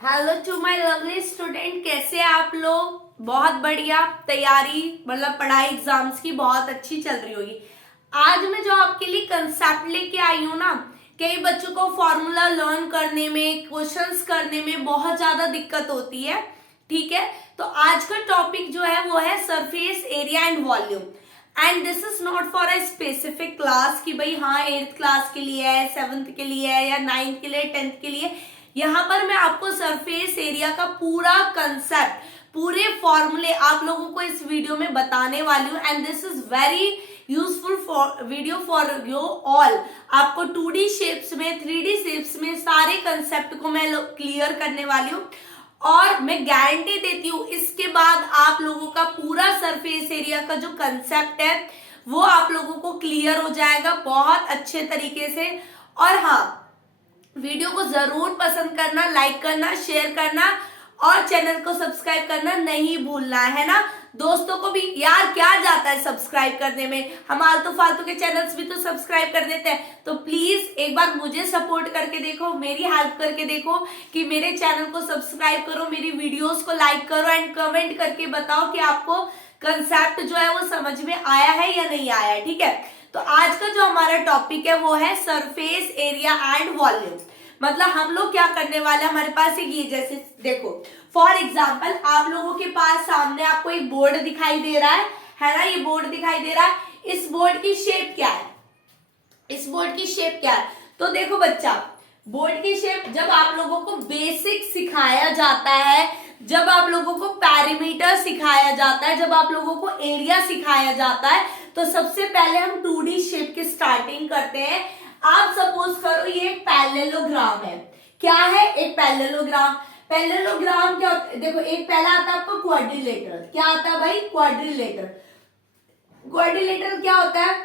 Hello to my lovely student, कैसे आप लोग। बहुत बढ़िया तैयारी, मतलब पढ़ाई एग्जाम्स की बहुत अच्छी चल रही होगी। आज मैं जो आपके लिए कंसेप्ट लेके आई हूँ ना, कई बच्चों को फॉर्मूला लर्न करने में, क्वेश्चंस करने में बहुत ज्यादा दिक्कत होती है। ठीक है, तो आज का टॉपिक जो है वो है surface area and volume. And this is not for a specific class कि भाई हाँ 8th क्लास के लिए है, 7th के लिए है या 9th के लिए, 10th के लिए। यहाँ पर मैं आपको सरफेस एरिया का पूरा कंसेप्ट, पूरे फॉर्मूले आप लोगों को इस वीडियो में बताने वाली हूँ। And this is very useful for video for you all. आपको 2D शेप्स में, 3D शेप्स में सारे कंसेप्ट को मैं क्लियर करने वाली हूँ। और मैं गारंटी देती हूँ इसके बाद आप लोगों का पूरा सरफेस एरिया का जो कंसेप्ट है वो आप लोगों को क्लियर हो जाएगा बहुत अच्छे तरीके से। और हाँ, वीडियो को जरूर पसंद करना, लाइक करना, शेयर करना और चैनल को सब्सक्राइब करना नहीं भूलना है ना। दोस्तों को भी यार क्या जाता है सब्सक्राइब करने में, हम आलतू फालतू के चैनल्स भी तो सब्सक्राइब कर देते हैं। तो प्लीज एक बार मुझे सपोर्ट करके देखो, मेरी हेल्प करके देखो कि मेरे चैनल को सब्सक्राइब करो, मेरी वीडियोस को लाइक करो एंड कमेंट करके बताओ कि आपको कंसेप्ट जो है वो समझ में आया है या नहीं आया है। ठीक है, तो आज का जो हमारा टॉपिक है वो है सरफेस एरिया एंड वॉल्यूम। मतलब हम लोग क्या करने वाले हैं, हमारे पास एक ये जैसे देखो, फॉर एग्जाम्पल आप लोगों के पास सामने आपको एक बोर्ड दिखाई दे रहा है ना, ये बोर्ड दिखाई दे रहा है। इस बोर्ड की शेप क्या है, इस बोर्ड की शेप क्या है? तो देखो बच्चा, बोर्ड की शेप जब आप लोगों को बेसिक सिखाया जाता है, जब आप लोगों को पैरामीटर सिखाया जाता है, जब आप लोगों को एरिया सिखाया जाता है, तो सबसे पहले हम 2D शेप की स्टार्टिंग करते हैं। आप सपोज करो ये एक पैरेललोग्राम है। क्या है? एक पैरेललोग्राम। पैरेललोग्राम क्या होता है? देखो, एक पहला आता है आपको क्वाड्रिलेटरल। क्या आता है भाई? क्वाड्रिलेटरल। क्वाड्रिलेटरल क्या होता है?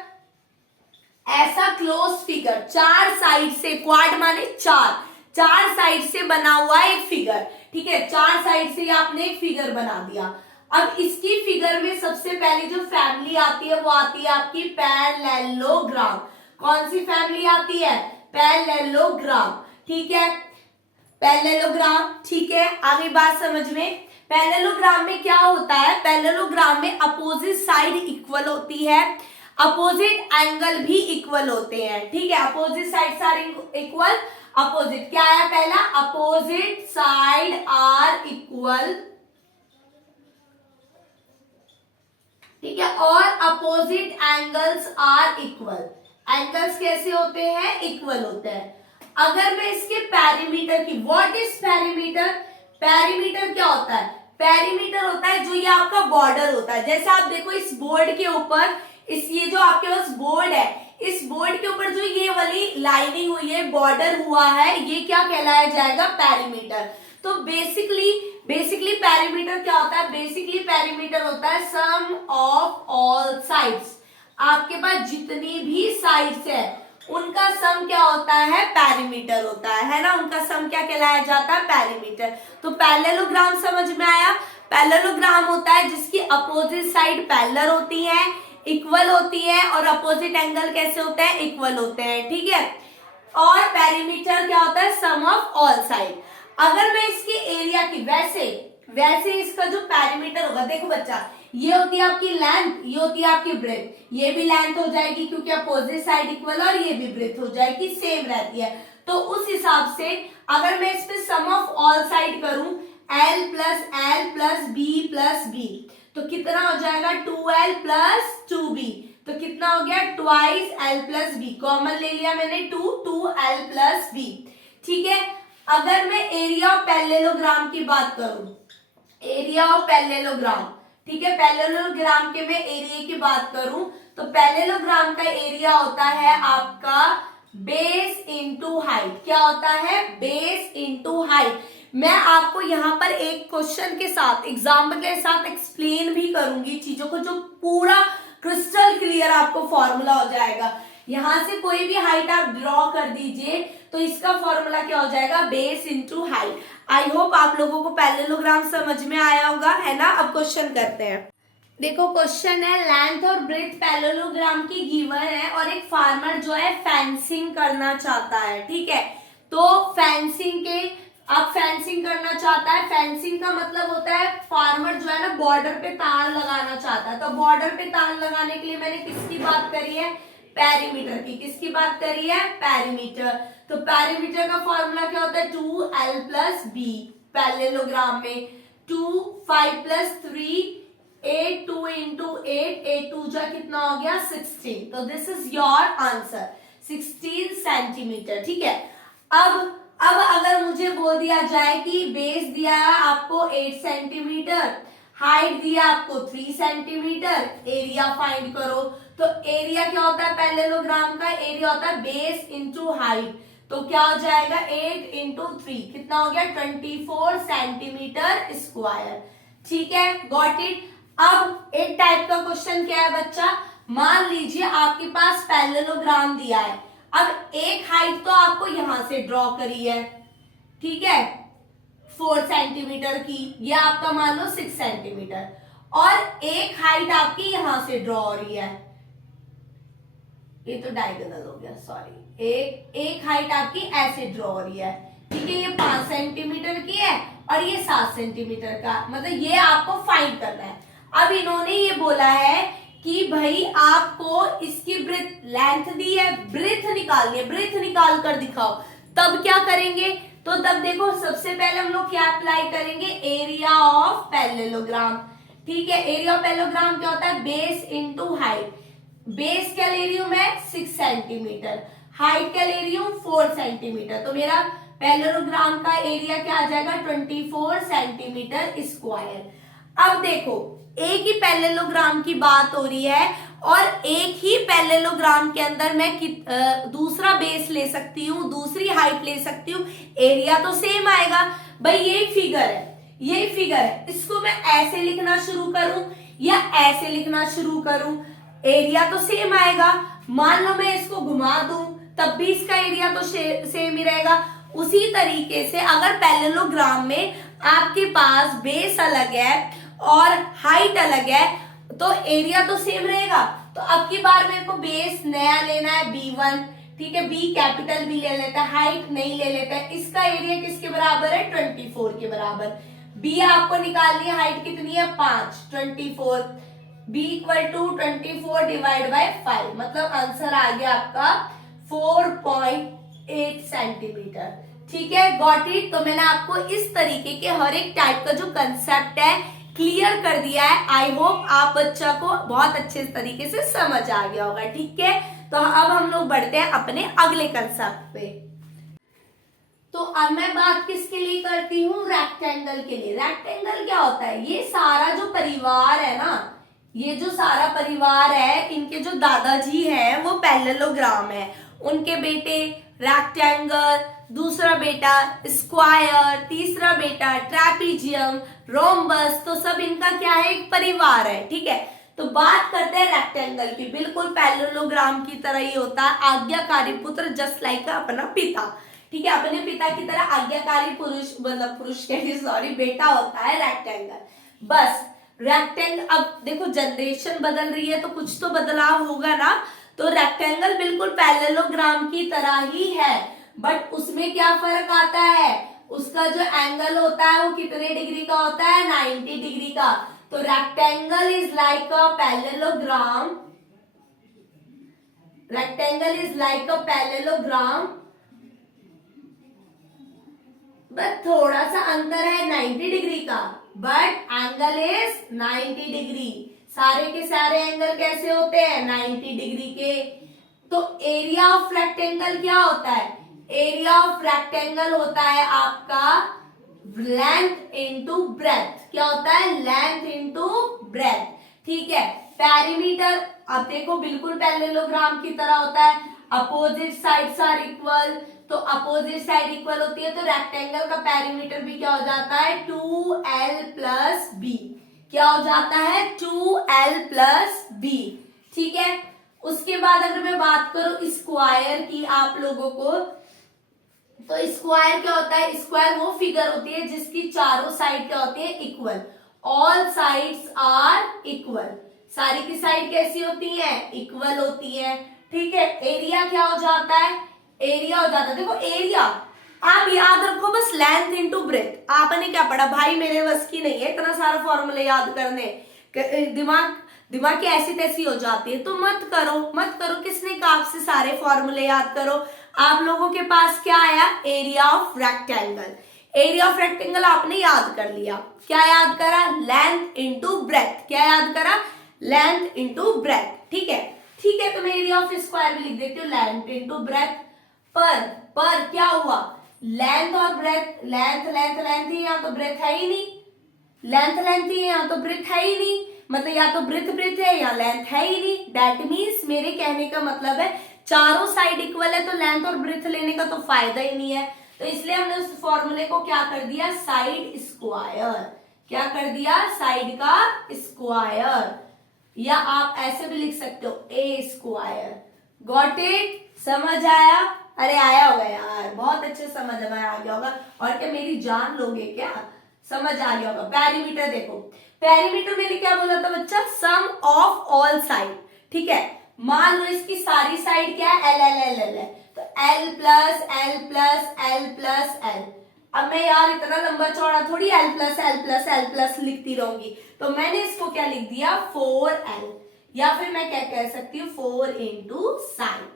ऐसा क्लोज फिगर, चार साइड से, क्वाड माने चार, चार साइड से बना हुआ एक फिगर। ठीक है, चार साइड से आपने एक फिगर बना दिया। अब इसकी फिगर में सबसे पहले जो फैमिली आती है वो आती है आपकी पैरेललोग्राम। कौन सी फैमिली आती है? पैरेललोग्राम। ठीक है, पैरेललोग्राम। ठीक है, आगे बात समझ में। पैरेललोग्राम में क्या होता है? पैरेललोग्राम में अपोजिट साइड इक्वल होती है, अपोजिट एंगल भी इक्वल होते हैं। ठीक है, opposite sides are equal. Opposite क्या है? पहला, अपोजिट साइड आर इक्वल। ठीक है, और opposite angles are equal. Angles कैसे होते हैं? इक्वल होते हैं। अगर मैं इसके पैरीमीटर की, व्हाट इज पैरीमीटर? पैरीमीटर क्या होता है? पैरीमीटर होता है जो ये आपका बॉर्डर होता है। जैसे आप देखो इस बोर्ड के ऊपर, इस ये जो आपके पास बोर्ड है, इस बोर्ड के ऊपर जो ये वाली लाइनिंग हुई है, बॉर्डर हुआ है, ये क्या कहलाया जाएगा? पैरीमीटर। तो बेसिकली पैरीमीटर क्या होता है? बेसिकली पैरीमीटर होता है सम ऑफ ऑल साइड्स। आपके पास जितनी भी साइड्स है उनका सम क्या होता है? पैरीमीटर होता है ना, उनका सम क्या कहलाया जाता है? पैरीमीटर। तो पैरेललोग्राम समझ में आया? पैरेललोग्राम होता है जिसकी अपोजिट साइड पैरेलल होती है, इक्वल होती है, और अपोजिट एंगल कैसे होते हैं? इक्वल होते हैं। ठीक है, और पैरीमीटर क्या होता है? सम ऑफ ऑल साइड। अगर मैं इसके एरिया की, वैसे इसका जो पैरीमीटर होगा, देखो बच्चा, ये होती है आपकी लेंथ, ये होती है आपकी ब्रेथ। ये भी लेंथ हो जाएगी क्योंकि अपोजिट साइड इक्वल, और ये भी ब्रेथ हो जाएगी, सेम रहती है। तो उस हिसाब से अगर मैं इस पे सम ऑफ ऑल साइड करूं, L प्लस B, तो कितना हो जाएगा? 2L plus 2B। तो कितना हो गया? Twice L plus B। Common ले लिया मैंने 2L प्लस B। ठीक है, अगर मैं एरिया ऑफ पैरेललोग्राम की बात करूं, एरिया ऑफ पैरेललोग्राम, ठीक है, पैरेललोग्राम के मैं एरिया की बात करूं तो पैरेललोग्राम का एरिया होता है आपका बेस इंटू हाइट। क्या होता है? Base into height. मैं आपको यहाँ पर एक क्वेश्चन के साथ, एग्जाम्पल के साथ एक्सप्लेन भी करूंगी चीजों को, जो पूरा क्रिस्टल क्लियर आपको फॉर्मूला हो जाएगा। यहां से कोई भी हाइट आप ड्रॉ कर दीजिए तो इसका फॉर्मूला क्या हो जाएगा? Base into height. आई होप आप लोगों को पैरेललोग्राम समझ में आया होगा, है ना। अब क्वेश्चन करते हैं। देखो क्वेश्चन है, लेंथ और ब्रेथ पैरेललोग्राम की गिवन है और एक फार्मर जो है फेंसिंग करना चाहता है। ठीक है, तो फेंसिंग के अब फेंसिंग करना चाहता है, फेंसिंग का मतलब होता है फार्मर जो है ना बॉर्डर पे तार लगाना चाहता है। तो बॉर्डर पे तार लगाने के लिए मैंने किसकी बात करी है, पेरीमीटर की। किसकी बात करी है, पेरीमीटर। तो पेरीमीटर का फॉर्मूला क्या होता है, 2l प्लस बी पैरेललोग्राम में 2 5 प्लस 3 8 2 इंटू 8 8 2 जा कितना हो गया 16। तो this is your answer 16 centimetre. ठीक है, अब अगर मुझे बोल दिया जाए कि बेस दिया है आपको 8 सेंटीमीटर, हाइट दिया आपको 3 सेंटीमीटर, एरिया फाइंड करो। तो एरिया क्या होता है पैरेललोग्राम का, एरिया होता है बेस इंटू हाइट। तो क्या हो जाएगा 8 इंटू 3 कितना हो गया 24 सेंटीमीटर स्क्वायर। ठीक है, गॉट इट। अब एक टाइप का क्वेश्चन क्या है बच्चा, मान लीजिए आपके पास पैरेललोग्राम दिया है। अब एक हाइट तो आपको यहां से ड्रॉ करी है, ठीक है 4 सेंटीमीटर की, ये आपका मान लो 6 सेंटीमीटर, और एक हाइट आपकी यहां से ड्रॉ हो रही है, ये तो डायगोनल हो गया सॉरी, एक हाइट आपकी ऐसे ड्रॉ हो रही है, ठीक है, ये 5 सेंटीमीटर की है और ये 7 सेंटीमीटर का, मतलब ये आपको फाइंड करना है। अब इन्होंने ये बोला है कि भाई आपको इसकी ब्रेथ लेंथ दी है, ब्रेथ निकालनी है, ब्रेथ निकाल कर दिखाओ। तब क्या करेंगे, तो तब देखो सबसे पहले हम लोग क्या अप्लाई करेंगे, एरिया ऑफ पैरेललोग्राम। ठीक है, एरिया ऑफ पैरेललोग्राम क्या होता है, बेस इंटू हाइट। बेस क्या ले रही हूं मैं 6 सेंटीमीटर, हाइट क्या ले रही हूं 4 सेंटीमीटर। तो मेरा पैरेललोग्राम का एरिया क्या आ जाएगा 24 सेंटीमीटर स्क्वायर। अब देखो एक ही पैरेललोग्राम की बात हो रही है और एक ही पैरेललोग्राम के अंदर मैं दूसरा बेस ले सकती हूँ, दूसरी हाइट ले सकती हूँ, एरिया तो सेम आएगा। भाई यही फिगर है, यही फिगर है, इसको मैं ऐसे लिखना शुरू करूं या ऐसे लिखना शुरू करूं, एरिया तो सेम आएगा। मान लो मैं इसको घुमा दूं तब भी इसका एरिया तो सेम ही रहेगा। उसी तरीके से अगर पैरेललोग्राम में आपके पास बेस अलग है और हाइट अलग है तो एरिया तो सेम रहेगा। तो अब की बार मेरे को बेस नया लेना है B1, ठीक है, बी कैपिटल बी ले लेता है, हाइट नहीं ले लेता है। इसका एरिया किसके बराबर है 24 के बराबर। बी आपको निकालनी है, हाइट कितनी है 5, 24, b equal to 24 divide by 5, मतलब आंसर आ गया आपका 4.8 सेंटीमीटर। ठीक है, गॉट इट। तो मैंने आपको इस तरीके के हर एक टाइप का जो कंसेप्ट है क्लियर कर दिया है। आई होप आप बच्चा को बहुत अच्छे तरीके से समझ आ गया होगा। ठीक है, तो अब हम लोग बढ़ते हैं अपने अगले कंसेप्ट पे। तो अब मैं बात किसके लिए करती हूँ, रेक्टेंगल के लिए। रेक्टेंगल क्या होता है, ये सारा जो परिवार है ना, ये जो सारा परिवार है, इनके जो दादाजी हैं वो पैरेललोग्राम है, उनके बेटे रेक्टेंगल, दूसरा बेटा स्क्वायर, तीसरा बेटा ट्रैपीजियम, रोम्बस, तो सब इनका क्या है, एक परिवार है। ठीक है, तो बात करते हैं रेक्टेंगल की। बिल्कुल पैरेललोग्राम की तरह ही होता है, आज्ञाकारी पुत्र जस्ट लाइक अपना पिता। ठीक है, अपने पिता की तरह आज्ञाकारी पुरुष, मतलब पुरुष के सॉरी बेटा होता है रेक्टेंगल। बस रेक्टेंगल, अब देखो जनरेशन बदल रही है तो कुछ तो बदलाव होगा ना। तो रेक्टेंगल बिल्कुल पैरेललोग्राम की तरह ही है, बट उसमें क्या फर्क आता है, उसका जो एंगल होता है वो कितने डिग्री का होता है 90 डिग्री का। तो rectangle is like a parallelogram, rectangle is like a parallelogram, but थोड़ा सा अंतर है 90 डिग्री का, बट एंगल इज 90 डिग्री। सारे के सारे एंगल कैसे होते हैं 90 डिग्री के। तो एरिया ऑफ रेक्टेंगल क्या होता है, एरिया ऑफ रेक्टेंगल होता है आपका लेंथ इनटू ब्रेथ। क्या होता है, लेंथ इनटू ब्रेथ। ठीक है, पेरीमीटर अब देखो बिल्कुल पैरेललोग्राम की तरह होता है, अपोजिट साइड्स आर इक्वल, तो अपोजिट साइड इक्वल होती है तो रेक्टेंगल का पेरीमीटर भी क्या हो जाता है 2l प्लस बी। क्या हो जाता है 2l प्लस बी। ठीक है, उसके बाद अगर मैं बात करूं स्क्वायर की आप लोगों को, तो स्क्वायर क्या होता है, स्क्वायर वो फिगर होती है जिसकी चारों साइड क्या होती है equal, all sides are equal. सारी की साइड कैसी होती है इक्वल होती है। ठीक है, एरिया क्या हो जाता है, एरिया हो जाता है, देखो एरिया आप याद रखो बस लेंथ इंटू ब्रेथ। आपने क्या पढ़ा भाई, मेरे बस की नहीं है इतना सारा फॉर्मूले याद करने, दिमाग दिमाग की ऐसी तैसी हो जाती है, तो मत करो मत करो। किसने कहा आपसे सारे फॉर्मूले याद करो? आप लोगों के पास क्या आया? Area of rectangle. Area of rectangle आपने याद कर लिया। क्या याद करा? Length into breadth. क्या याद करा? Length into breadth. ठीक है ठीक है, तो मैं एरिया ऑफ स्क्वायर भी लिख देती हूँ, लेंथ इंटू ब्रेथ। पर क्या हुआ? लेंथ और ब्रेथ, लेंथ लेंथ लेंथ ही, यहाँ तो ब्रेथ है ही नहीं। लेंथ लेंथ ही है, यहाँ तो ब्रेथ है ही नहीं, मतलब या तो ब्रेथ ब्रेथ है या लेंथ है ही नहीं। दैट मीन्स मेरे कहने का मतलब है चारों साइड इक्वल है, तो लेंथ और ब्रेथ लेने का तो फायदा ही नहीं है। तो इसलिए हमने उस फॉर्मूले को क्या कर दिया? Side square. क्या कर दिया? साइड का स्क्वायर। या आप ऐसे भी लिख सकते हो ए स्क्वायर। Got it? समझ आया? अरे आया होगा यार, बहुत अच्छे समझ में आ गया होगा। और क्या मेरी जान लोगे क्या? समझ आ गया होगा। पेरीमीटर देखो, पेरीमीटर मैंने क्या बोला था बच्चा? सम ऑफ ऑल साइड। ठीक है, मान लो इसकी सारी साइड क्या है? एल एल एल एल है, तो L plus L plus L plus L. अब मैं यार इतना लंबा चौड़ा थोड़ी L plus L plus L plus लिखती रहूंगी, तो मैंने इसको क्या लिख दिया? 4l, या फिर मैं क्या कह सकती हूँ? 4 इंटू साइड।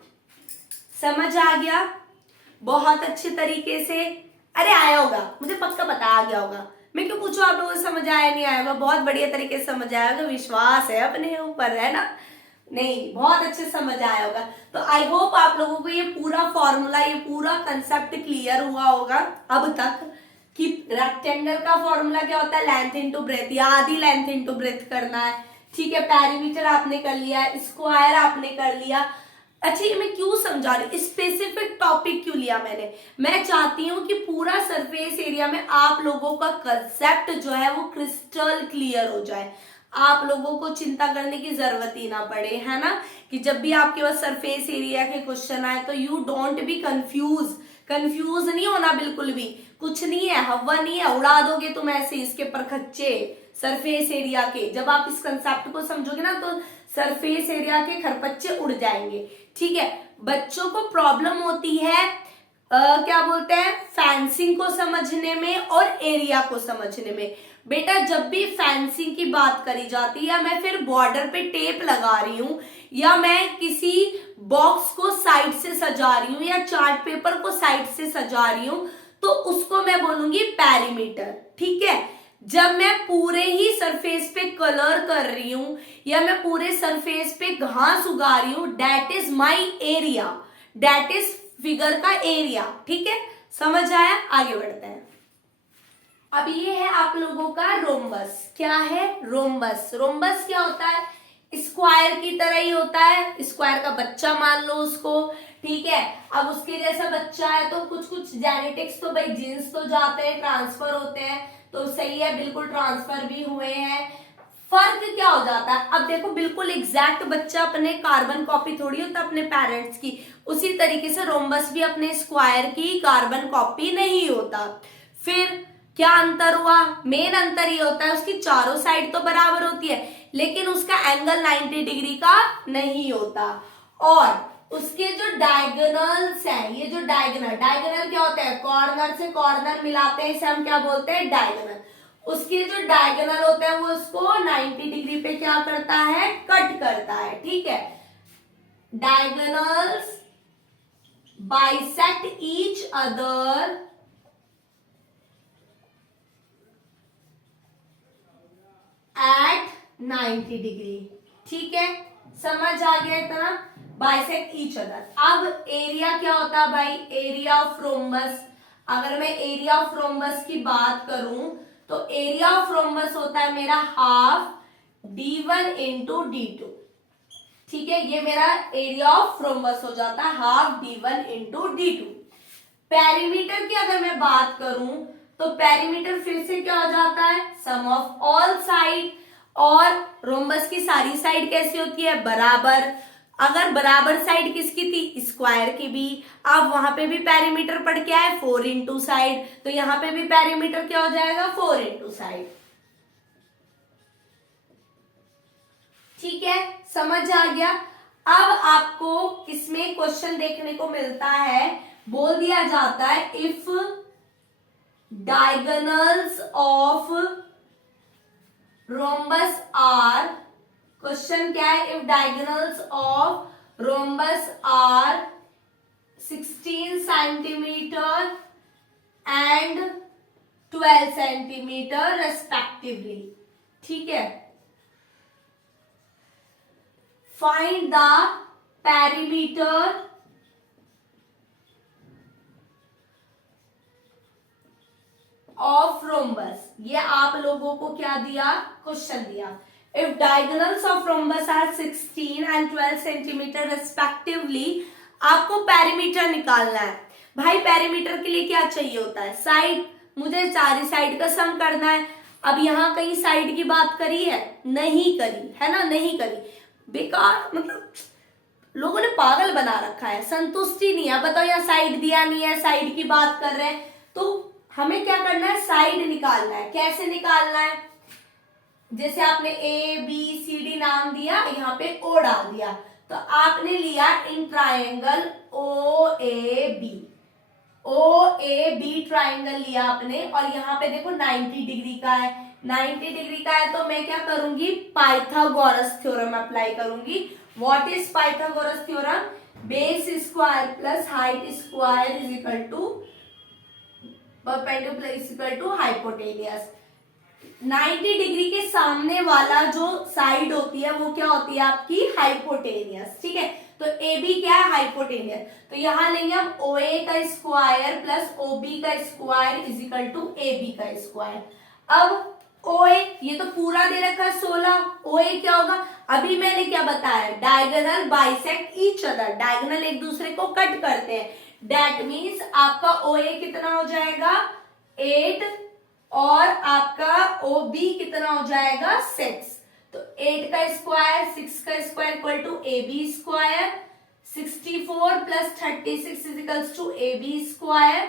समझ आ गया? बहुत अच्छे तरीके से। अरे आया होगा, मुझे पक्का पता आ गया होगा। मैं क्यों पूछूं आप लोगों को समझ आया नहीं आया होगा? बहुत बढ़िया तरीके से समझ आया होगा, विश्वास है अपने ऊपर, है ना? नहीं, बहुत अच्छे समझ आया होगा। तो आई होप आप लोगों को ये पूरा फॉर्मूला, ये पूरा कंसेप्ट क्लियर हुआ होगा अब तक कि रेक्टेंगल का फॉर्मूला क्या होता है? लेंथ इंटू ब्रेथ, या आधी लेंथ इंटू ब्रेथ करना है। ठीक है, पेरीमीटर आपने कर लिया, स्क्वायर आपने कर लिया। अच्छा, ये मैं क्यों समझा रही हूँ, स्पेसिफिक टॉपिक क्यों लिया मैंने? मैं चाहती हूँ कि पूरा सरफेस एरिया में आप लोगों का कंसेप्ट जो है वो क्रिस्टल क्लियर हो जाए, आप लोगों को चिंता करने की जरूरत ही ना पड़े, है ना? कि जब भी आपके पास सरफेस एरिया के क्वेश्चन आए तो you don't be confuse. Confuse नहीं होना बिल्कुल भी, कुछ नहीं है, हवा नहीं है, उड़ा दोगे तुम ऐसे इसके परखच्चे सरफेस एरिया के। जब आप इस कंसेप्ट को समझोगे ना तो सरफेस एरिया के खरपच्चे उड़ जाएंगे। ठीक है, बच्चों को प्रॉब्लम होती है क्या बोलते हैं, फेंसिंग को समझने में और एरिया को समझने में। बेटा जब भी फेंसिंग की बात करी जाती है, या मैं फिर बॉर्डर पे टेप लगा रही हूं, या मैं किसी बॉक्स को साइड से सजा रही हूं, या चार्ट पेपर को साइड से सजा रही हूं, तो उसको मैं बोलूंगी पेरीमीटर। ठीक है, जब मैं पूरे ही सरफेस पे कलर कर रही हूं, या मैं पूरे सरफेस पे घास उगा रही हूं, that is my area, that is figure का एरिया। ठीक है, समझ आया? आगे बढ़ते हैं। अब ये है आप लोगों का रोम्बस। क्या है? रोम्बस। रोम्बस क्या होता है? स्क्वायर की तरह ही होता है, स्क्वायर का बच्चा मान लो उसको। ठीक है, अब उसके जैसा बच्चा है तो कुछ कुछ जेनेटिक्स तो भाई जीन्स तो जाते हैं, ट्रांसफर होते हैं, तो सही है, बिल्कुल ट्रांसफर भी हुए हैं। फर्क क्या हो जाता है? अब देखो, बिल्कुल एग्जैक्ट बच्चा अपने कार्बन कॉपी थोड़ी होता अपने पेरेंट्स की, उसी तरीके से रोम्बस भी अपने स्क्वायर की कार्बन कॉपी नहीं होता। फिर क्या अंतर हुआ? मेन अंतर ये होता है उसकी चारों साइड तो बराबर होती है, लेकिन उसका एंगल 90 डिग्री का नहीं होता। और उसके जो डायगोनल्स हैं, ये जो डायगोनल, डायगोनल क्या होता है? कॉर्नर से कॉर्नर मिलाते हैं, इसे हम क्या बोलते हैं? डायगोनल। उसके जो डायगोनल होते हैं वो उसको 90 डिग्री पे क्या करता है? कट करता है। ठीक है, diagonals bisect each other at 90 degree. ठीक है, समझ आ गया इतना? Bisect each other. अब एरिया क्या होता है भाई? Area of rhombus. अगर मैं एरिया ऑफ रोम्बस की बात करूं तो एरिया ऑफ रोम्बस होता है मेरा हाफ d1 इंटू d2। ठीक है, ये मेरा एरिया ऑफ रोम्बस हो जाता है half d1 into d2। Perimeter की अगर मैं बात करूं तो पेरीमीटर फिर से क्या हो जाता है? सम ऑफ ऑल साइड। और रोम्बस की सारी साइड कैसी होती है? बराबर। अगर बराबर साइड किसकी थी? स्क्वायर की भी। अब वहां पे भी पेरीमीटर पड़ के आए 4 इंटू साइड, तो यहां पे भी पेरीमीटर क्या हो जाएगा? 4 इंटू साइड। ठीक है, समझ आ गया? अब आपको इसमें क्वेश्चन देखने को मिलता है बोल दिया जाता है if diagonals of rhombus are, question क्या है, if diagonals of rhombus are 16 centimetre and 12 centimetre respectively, ठीक है, find the perimeter of rhombus. ये आप लोगों को क्या दिया, क्वेश्चन दिया, if diagonals of rhombus are 16 and 12 centimetre respectively, आपको पेरीमीटर निकालना है। भाई पेरीमीटर के लिए क्या चाहिए होता है, साइड, मुझे सारी साइड का सम करना है। अब यहाँ कहीं साइड की बात करी है, नहीं करी है ना, नहीं करी, बेकार, मतलब लोगों ने पागल बना रखा है, संतुष्टि नहीं है। बताओ यहाँ साइड दिया नहीं है, साइड की बात कर रहे हैं, तो हमें क्या करना है, साइड निकालना है। कैसे निकालना है, जैसे आपने ए बी सी डी नाम दिया, यहाँ पे ओ डाल दिया, तो आपने लिया in triangle O A B, O A B triangle लिया आपने, और यहाँ पे देखो 90 डिग्री का है, 90 डिग्री का है, तो मैं क्या करूंगी, पाइथागोरस थ्योरम अप्लाई करूंगी। What is Pythagoras theorem, base square plus height square is equal to perpendicular is equal to hypotenuse. 90 degree के सामने वाला जो साइड होती है वो क्या होती है आपकी, हाइपोटेनियस, ठीक है, तो ए बी क्या है, हाइपोटेनियस, तो यहां लेंगे हम ओ ए का स्क्वायर प्लस ओ बी का square is equal to A B का स्क्वायर। अब ओ ए, ये तो पूरा दे रखा है 16, ओ ए क्या होगा, अभी मैंने क्या बताया, diagonal bisect each other, diagonal एक दूसरे को कट करते हैं, दैट मीन्स आपका ओ ए कितना हो जाएगा 8 और आपका ओ बी कितना हो जाएगा 6, तो 8 का स्क्वायर 6 का square equal to A B square, 64 plus 36 is equals to A B square,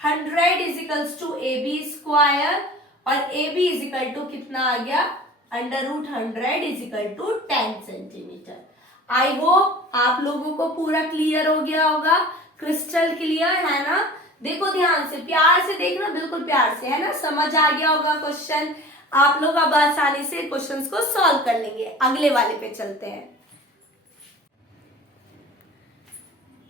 100 is equals to A B square, और A B is equal to कितना आ गया, √100 is equal to 10 centimetre. I hope आप लोगों को पूरा clear हो गया होगा, क्रिस्टल क्लियर है ना। देखो ध्यान से, प्यार से देखना, बिल्कुल प्यार से, है ना, समझ आ गया होगा क्वेश्चन, आप लोग अब आसानी से क्वेश्चंस को सॉल्व कर लेंगे। अगले वाले पे चलते हैं।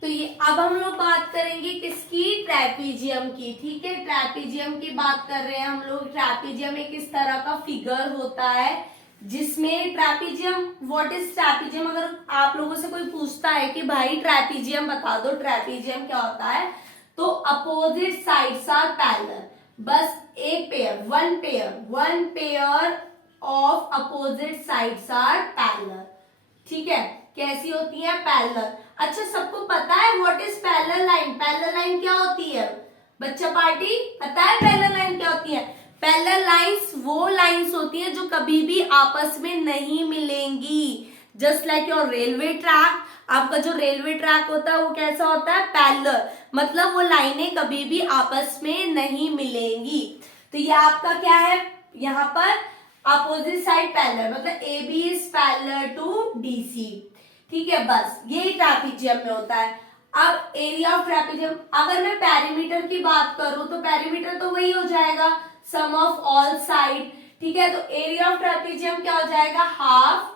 तो ये अब हम लोग बात करेंगे किसकी, ट्रैपीजियम की, ठीक है, ट्रैपीजियम की बात कर रहे हैं हम लोग। ट्रैपीजियम एक इस तरह का फिगर होता है जिसमें ट्रैपीजियम, व्हाट इज ट्रैपीजियम, अगर आप लोगों से कोई पूछता है कि भाई ट्रैपीजियम बता दो, ट्रैपीजियम क्या होता है, तो अपोजिट साइड्स आर पैरेलल, बस एक pair, one pair of opposite sides are parallel, ठीक है, कैसी होती है, पैरेलल। अच्छा सबको पता है what is parallel line, parallel line क्या होती है, बच्चा पार्टी पता है पैरेलल लाइन क्या होती है, पैरेलल लाइंस वो लाइंस होती हैं जो कभी भी आपस में नहीं मिलेंगी, just like your railway track, आपका जो रेलवे ट्रैक होता है वो कैसा होता है, पैरेलल, मतलब वो लाइनें कभी भी आपस में नहीं मिलेंगी। तो ये आपका क्या है, यहाँ पर अपोजिट साइड पैरेलल, मतलब A B is parallel to D C, ठीक है, बस यही ट्रैपीजियम में होता है। अब एरिया ऑफ ट्रैपीजियम, अगर मैं पेरीमीटर की बात करूं तो पेरीमीटर तो वही हो जाएगा सम ऑफ ऑल साइड, ठीक है, तो एरिया ऑफ ट्रैपीजियम क्या हो जाएगा, half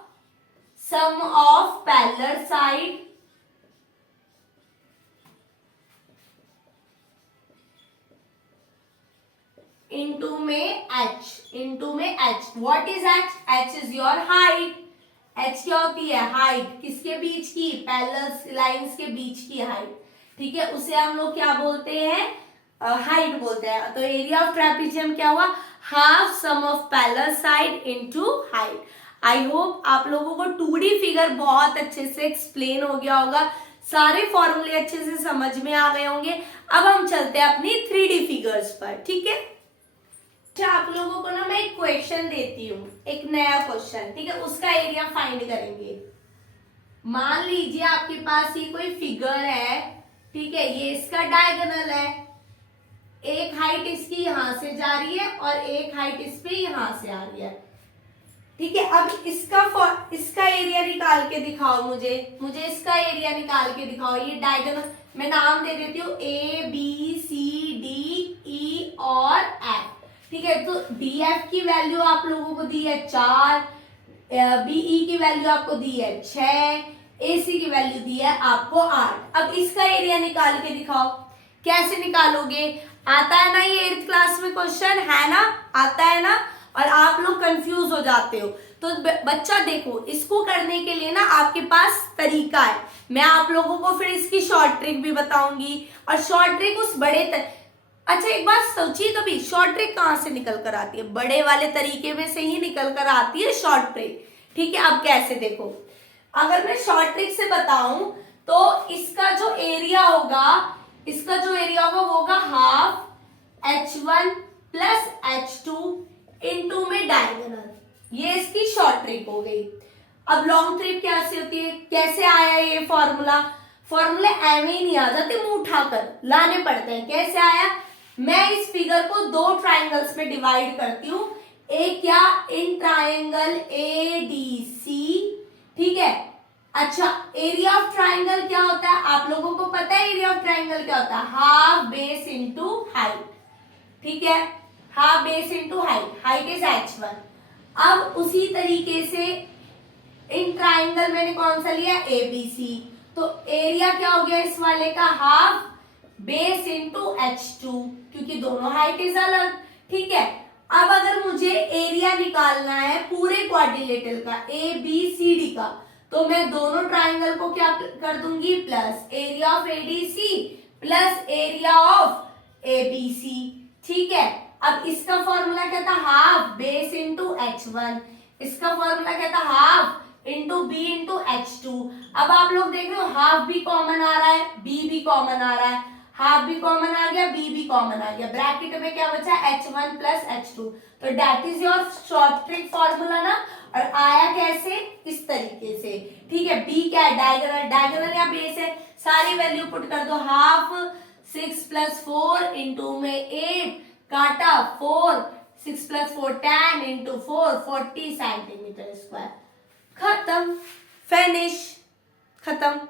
sum of parallel side into में h, what is h is your height, h क्या होती है, हाइट, किसके बीच की, पैरेलल लाइंस के बीच की हाइट, ठीक है, उसे हम लोग क्या बोलते हैं, हाइट बोलते हैं। तो एरिया ऑफ ट्रैपीजियम क्या हुआ, half sum of parallel side into height. I hope आप लोगों को 2D फिगर बहुत अच्छे से एक्सप्लेन हो गया होगा, सारे फॉर्मूले अच्छे से समझ में आ गए होंगे। अब हम चलते हैं अपनी 3D फिगर्स पर, ठीक है। अच्छा आप लोगों को ना मैं एक क्वेश्चन देती हूँ, एक नया क्वेश्चन, ठीक है, उसका एरिया फाइंड करेंगे। मान लीजिए आपके पास ये कोई फिगर है, ठीक है, ये इसका डायगोनल है, एक हाइट इसकी यहां से जा रही है और एक हाइट इस पे यहां से आ रही है, ठीक है। अब इसका एरिया निकाल के दिखाओ, मुझे इसका एरिया निकाल के दिखाओ। ये डायगोनल मैं नाम दे देती हूँ A B C D E और F। ठीक है, तो डी एफ की वैल्यू आप लोगों को दी है 4, बी ई की वैल्यू आपको दी है 6, ए सी की वैल्यू दी है आपको 8। अब इसका एरिया निकाल के दिखाओ, कैसे निकालोगे? आता है ना, ये 8th क्लास में क्वेश्चन है ना, आता है ना, और आप लोग कंफ्यूज हो जाते हो। तो बच्चा देखो, इसको करने के लिए ना आपके पास तरीका है। मैं आप लोगों को फिर इसकी शॉर्ट ट्रिक भी बताऊंगी, और शॉर्ट ट्रिक उस अच्छा एक बात सोचिए, कभी शॉर्ट ट्रिक कहां से निकल कर आती है? बड़े वाले तरीके में से ही निकल कर आती है शॉर्ट ट्रिक। ठीक है, अब कैसे देखो, अगर मैं शॉर्ट ट्रिक से बताऊं तो इसका जो एरिया होगा, वो होगा half H1 plus H2 into में डायगोनल। ये इसकी शॉर्ट ट्रिक हो गई। अब लॉन्ग ट्रिक कैसे होती है, कैसे आया ये फॉर्मूला? फॉर्मूले एवं ही नहीं आ जाते, मुंह उठाकर लाने पड़ते हैं। कैसे आया? मैं इस फिगर को 2 ट्राइंगल्स में डिवाइड करती हूँ। एक क्या, इन ट्राइंगल ADC। ठीक है, अच्छा एरिया ऑफ ट्राइंगल क्या होता है? आप लोगों को पता है एरिया ऑफ ट्राइंगल क्या होता है? Half base into height. ठीक है, half base into height, height is H1। अब उसी तरीके से इन ट्राइंगल मैंने कौन सा लिया? ABC। तो एरिया क्या हो गया इस वाले का? हाफ बेस इंटू H2, क्योंकि दोनों हाइट इज अलग। ठीक है, अब अगर मुझे एरिया निकालना है पूरे क्वाड्रिलेटरल का, ABCD का, तो मैं दोनों ट्राइंगल को क्या कर दूंगी? Plus area of ADC plus area of ABC। ठीक है, अब इसका फॉर्मूला क्या था? Half base into H1। इसका फॉर्मूला क्या था? Half into B into H2। अब आप लोग देख रहे हो, हाफ भी कॉमन आ रहा है, B भी कॉमन आ रहा है, हाफ भी कॉमन आ गया, B भी कॉमन आ गया, ब्रैकेट में क्या बचा? H1 plus H2। तो that is your short trick formula ना। और आया कैसे? इस तरीके से। ठीक है, B क्या है? डायगोनल, डायगोनल या बेस है, सारी वैल्यू पुट कर दो। हाफ 6 प्लस 4 इंटू में 8 काटा 4, 6 प्लस 4 10 इंटू 4 40 सेंटीमीटर स्क्वायर। खत्म, फिनिश, खत्म,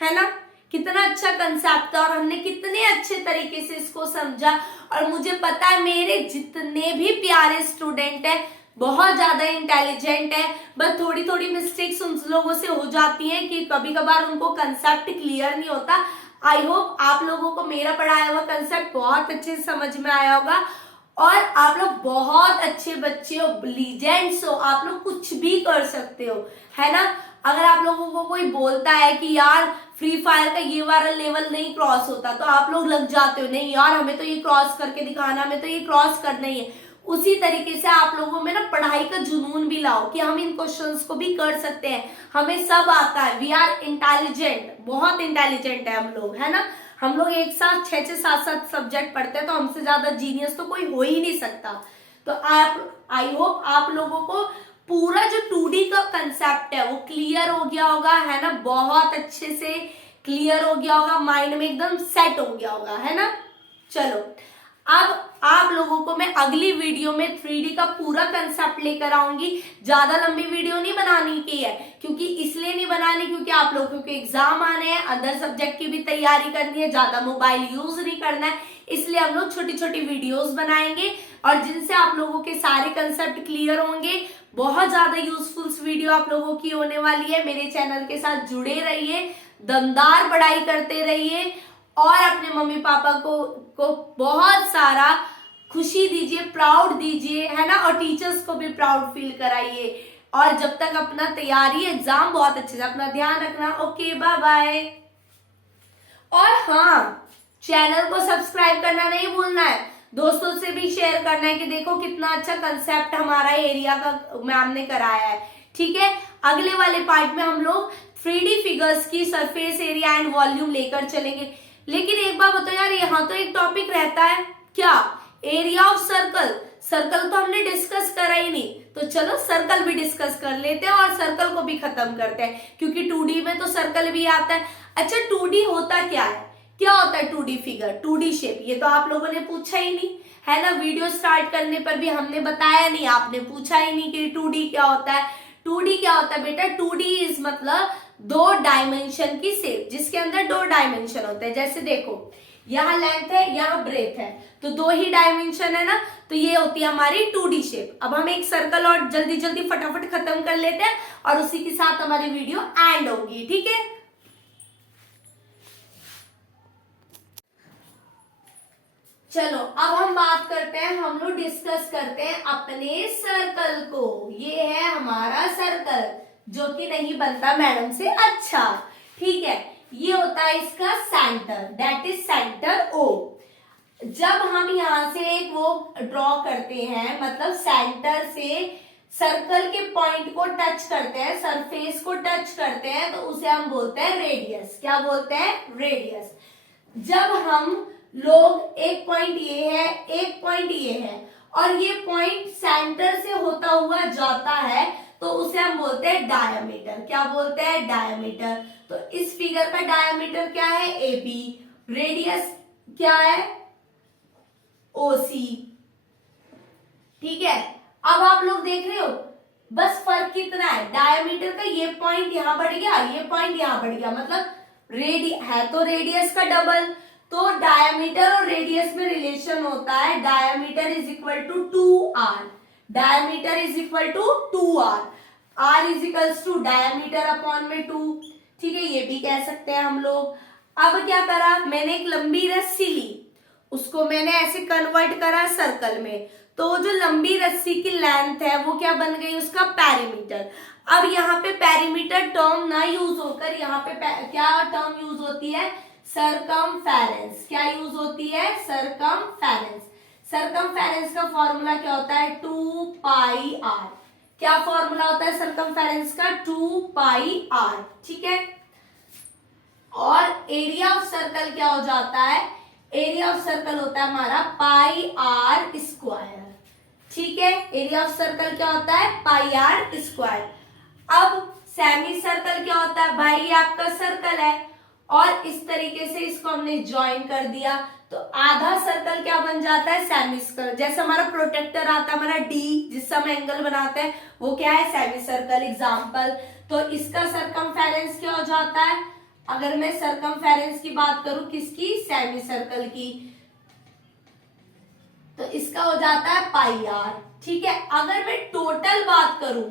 है ना? कितना अच्छा कंसेप्ट था और हमने कितने अच्छे तरीके से इसको समझा। और मुझे पता है मेरे जितने भी प्यारे स्टूडेंट हैं बहुत ज्यादा इंटेलिजेंट है, बस थोड़ी थोड़ी मिस्टेक्स उन लोगों से हो जाती हैं कि कभी कभार उनको कंसेप्ट क्लियर नहीं होता। आई होप आप लोगों को मेरा पढ़ाया हुआ कंसेप्ट बहुत अच्छे से समझ में आया होगा और आप लोग बहुत अच्छे बच्चे हो, लीजेंड्स हो, आप लोग कुछ भी कर सकते हो, है ना। अगर आप लोगों को कोई बोलता है कि यार फ्री फायर का ये वाला लेवल नहीं क्रॉस होता, तो आप लोग लग जाते हो, नहीं यार हमें तो ये क्रॉस करके दिखाना, हमें तो ये क्रॉस करना ही है। उसी तरीके से आप लोगों में ना पढ़ाई का जुनून भी लाओ कि हम इन क्वेश्चंस को भी कर सकते हैं, हमें सब आता है, वी आर इंटेलिजेंट, बहुत इंटेलिजेंट है हम लोग, है ना। हम लोग एक साथ 6-6 7-7 सब्जेक्ट पढ़ते हैं, तो हमसे ज्यादा जीनियस तो कोई हो ही नहीं सकता। तो आप, आई होप आप लोगों को पूरा जो 2D का कंसेप्ट है वो क्लियर हो गया होगा, है ना, बहुत अच्छे से क्लियर हो गया होगा, माइंड में एकदम सेट हो गया होगा, है ना। चलो अब आप लोगों को मैं अगली वीडियो में 3D का पूरा कंसेप्ट लेकर आऊंगी। ज्यादा लंबी वीडियो नहीं बनानी की है, क्योंकि इसलिए नहीं बनानी क्योंकि आप लोगों के एग्जाम आने हैं, अदर सब्जेक्ट की भी तैयारी करनी है, ज्यादा मोबाइल यूज नहीं करना है, इसलिए हम लोग छोटी छोटी वीडियोस बनाएंगे और जिनसे आप लोगों के सारे कंसेप्ट क्लियर होंगे। बहुत ज्यादा यूजफुल वीडियो आप लोगों की होने वाली है। मेरे चैनल के साथ जुड़े रहिए, दमदार पढ़ाई करते रहिए और अपने मम्मी पापा को बहुत सारा खुशी दीजिए, प्राउड दीजिए, है ना, और टीचर्स को भी प्राउड फील कराइए। और जब तक अपना तैयारी एग्जाम बहुत अच्छे से, अपना ध्यान रखना। Okay, bye bye. और हाँ, चैनल को सब्सक्राइब करना नहीं भूलना है, दोस्तों से भी शेयर करना है कि देखो कितना अच्छा कंसेप्ट हमारा एरिया का मैम ने कराया है। ठीक है, अगले वाले पार्ट में हम लोग 3D फिगर्स की सरफेस एरिया एंड वॉल्यूम लेकर चलेंगे। लेकिन एक बार बताओ यार, यहाँ तो एक टॉपिक रहता है क्या, एरिया ऑफ सर्कल। सर्कल तो हमने डिस्कस करा ही नहीं, तो चलो सर्कल भी डिस्कस कर लेते हैं और सर्कल को भी खत्म करते हैं, क्योंकि 2D में तो सर्कल भी आता है। अच्छा 2D होता क्या है, क्या होता है 2D फिगर, 2D शेप, ये तो आप लोगों ने पूछा ही नहीं, है ना। वीडियो स्टार्ट करने पर भी हमने बताया नहीं, आपने पूछा ही नहीं कि 2D क्या होता है। 2D क्या होता है बेटा, 2D इज मतलब दो डायमेंशन की शेप, जिसके अंदर दो डायमेंशन होते हैं। जैसे देखो यहाँ लेंथ है, यहाँ ब्रेथ है, तो दो ही डायमेंशन है ना, तो ये होती है हमारी 2D शेप। अब हम एक सर्कल और जल्दी जल्दी फटाफट खत्म कर लेते हैं और उसी के साथ हमारी वीडियो एंड होगी, ठीक है। चलो अब हम बात करते हैं, हम लोग डिस्कस करते हैं अपने सर्कल को। ये है हमारा सर्कल जो कि नहीं बनता मैडम से अच्छा, ठीक है। ये होता है इसका centre, that is centre O। जब हम यहां से एक वो ड्रॉ करते हैं, मतलब सेंटर से सर्कल के पॉइंट को टच करते हैं, सरफेस को टच करते हैं, तो उसे हम बोलते हैं रेडियस। क्या बोलते हैं? रेडियस। जब हम लोग एक पॉइंट ये है, एक पॉइंट ये है, और ये पॉइंट सेंटर से होता हुआ जाता है, तो उसे हम बोलते हैं डायमीटर। क्या बोलते हैं? डायमीटर। तो इस फिगर का डायमीटर क्या है? AB। रेडियस क्या है? OC। ठीक है। अब आप लोग देख रहे हो, बस फर्क कितना है, डायमीटर का ये पॉइंट यहां बढ़ गया, ये पॉइंट यहां बढ़ गया, मतलब है तो रेडियस का डबल। तो डायमीटर और रेडियस में रिलेशन होता है, diameter is equal to 2r, diameter is equal to 2r, r is equals to diameter upon में 2। ठीक है, ये भी कह सकते हैं हम लोग। अब क्या करा, मैंने एक लंबी रस्सी ली, उसको मैंने ऐसे कन्वर्ट करा सर्कल में, तो जो लंबी रस्सी की लेंथ है वो क्या बन गई? उसका पेरीमीटर। अब यहाँ पे पेरीमीटर टर्म ना यूज होकर यहाँ पे क्या टर्म यूज होती है? सरकमफेरेंस। क्या यूज होती है? सरकमफेरेंस। सरकमफेरेंस का फॉर्मूला क्या होता है? 2πr। क्या फॉर्मूला होता है सरकमफेरेंस का? 2πr। ठीक है। और एरिया ऑफ सर्कल क्या हो जाता है? एरिया ऑफ सर्कल होता है हमारा πr²। ठीक है, एरिया ऑफ सर्कल क्या होता है? πr²। अब सेमी सर्कल क्या होता है? भाई ये आपका सर्कल है और इस तरीके से इसको हमने ज्वाइन कर दिया, तो आधा सर्कल क्या बन जाता है? Semi circle. जैसे हमारा प्रोटेक्टर आता है हमारा D, जिससे हम एंगल बनाते हैं, वो क्या है? Semi circle. एग्जाम्पल, तो इसका सरकमफेरेंस क्या हो जाता है? अगर मैं सरकमफेरेंस की बात करूं, किसकी? सेमी सर्कल की, तो इसका हो जाता है πr। ठीक है। अगर मैं टोटल बात करूं,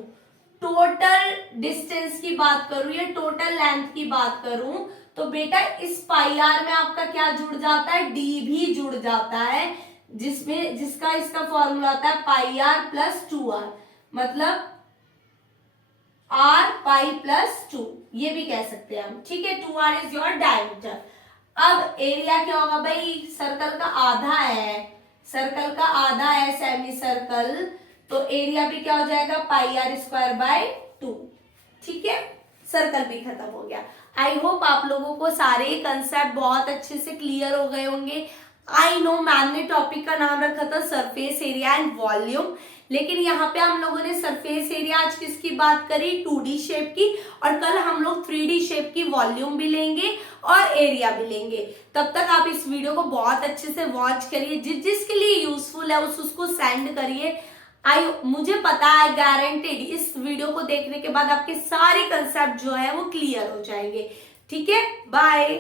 टोटल डिस्टेंस की बात करूं या टोटल लेंथ की बात करूं, तो बेटा इस πr में आपका क्या जुड़ जाता है? D भी जुड़ जाता है, जिसका इसका फॉर्मूला होता है πr + 2r, मतलब r पाई + 2, ये भी कह सकते हैं हम। ठीक है, 2r इज योर डायमीटर। अब एरिया क्या होगा भाई? सर्कल का आधा है, सर्कल का आधा है सेमी सर्कल, तो एरिया भी क्या हो जाएगा? πr²/2। ठीक है, सर्कल भी खत्म हो गया। आई होप आप लोगों को सारे कंसेप्ट बहुत अच्छे से क्लियर हो गए होंगे। आई नो मैम ने टॉपिक का नाम रखा था सरफेस एरिया एंड वॉल्यूम, लेकिन यहाँ पे हम लोगों ने सरफेस एरिया आज किसकी बात करी? 2D शेप की, और कल हम लोग 3D शेप की वॉल्यूम भी लेंगे और एरिया भी लेंगे। तब तक आप इस वीडियो को बहुत अच्छे से वॉच करिए, जिसके लिए यूजफुल है उसको सेंड करिए। मुझे पता है, गारंटेड, इस वीडियो को देखने के बाद आपके सारे कंसेप्ट जो है वो क्लियर हो जाएंगे। ठीक है, बाय।